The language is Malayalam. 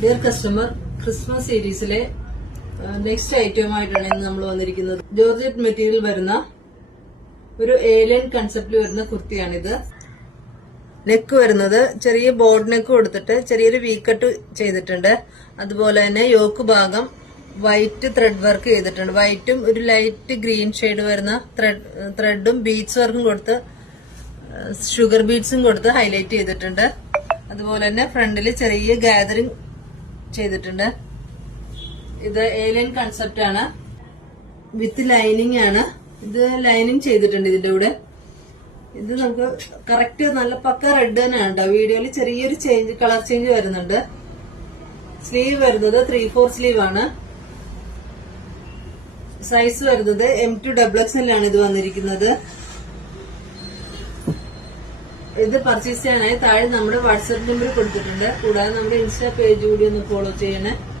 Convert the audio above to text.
ഡിയർ കസ്റ്റമർ, ക്രിസ്മസ് സീരീസിലെ നെക്സ്റ്റ് ഐറ്റമായിട്ടാണ് ഇന്ന് നമ്മൾ വന്നിരിക്കുന്നത്. ജോർജറ്റ് മെറ്റീരിയൽ വരുന്ന ഒരു ഏലിയൻ കൺസെപ്റ്റിൽ വരുന്ന കുർത്തിയാണിത്. നെക്ക് വരുന്നത് ചെറിയ ബോർഡ് നെക്ക് കൊടുത്തിട്ട് ചെറിയൊരു വീക്കട്ട് ചെയ്തിട്ടുണ്ട്. അതുപോലെ തന്നെ യോക്ക് ഭാഗം വൈറ്റ് ത്രെഡ് വർക്ക് ചെയ്തിട്ടുണ്ട്. വൈറ്റും ഒരു ലൈറ്റ് ഗ്രീൻ ഷെയ്ഡ് വരുന്ന ത്രെഡും ബീഡ്സ് വർക്കും കൊടുത്ത് ഷുഗർ ബീഡ്സും കൊടുത്ത് ഹൈലൈറ്റ് ചെയ്തിട്ടുണ്ട്. അതുപോലെ തന്നെ ഫ്രണ്ടിൽ ചെറിയ ഗാദറിംഗ് ചെയ്തിട്ടുണ്ട്. ഇത് ഏലിയൻ കൺസെപ്റ്റ് ആണ്, വിത്ത് ലൈനിങ് ആണ്. ഇത് ലൈനിങ് ചെയ്തിട്ടുണ്ട് ഇതിന്റെ കൂടെ. ഇത് നമുക്ക് കറക്റ്റ് നല്ല പക്ക റെഡ് തന്നെയാണ് കേട്ടോ. വീഡിയോയിൽ ചെറിയൊരു കളർ ചേഞ്ച് വരുന്നുണ്ട്. സ്ലീവ് വരുന്നത് 3/4 സ്ലീവ് ആണ്. സൈസ് വരുന്നത് M2 XXL ആണ് ഇത് വന്നിരിക്കുന്നത്. ഇത് പർച്ചേസ് ചെയ്യാനായി താഴെ നമ്മുടെ വാട്സ്ആപ്പ് നമ്പർ കൊടുത്തിട്ടുണ്ട്. കൂടാതെ നമ്മുടെ ഇൻസ്റ്റാ പേജ് കൂടി ഒന്ന് ഫോളോ ചെയ്യണേ.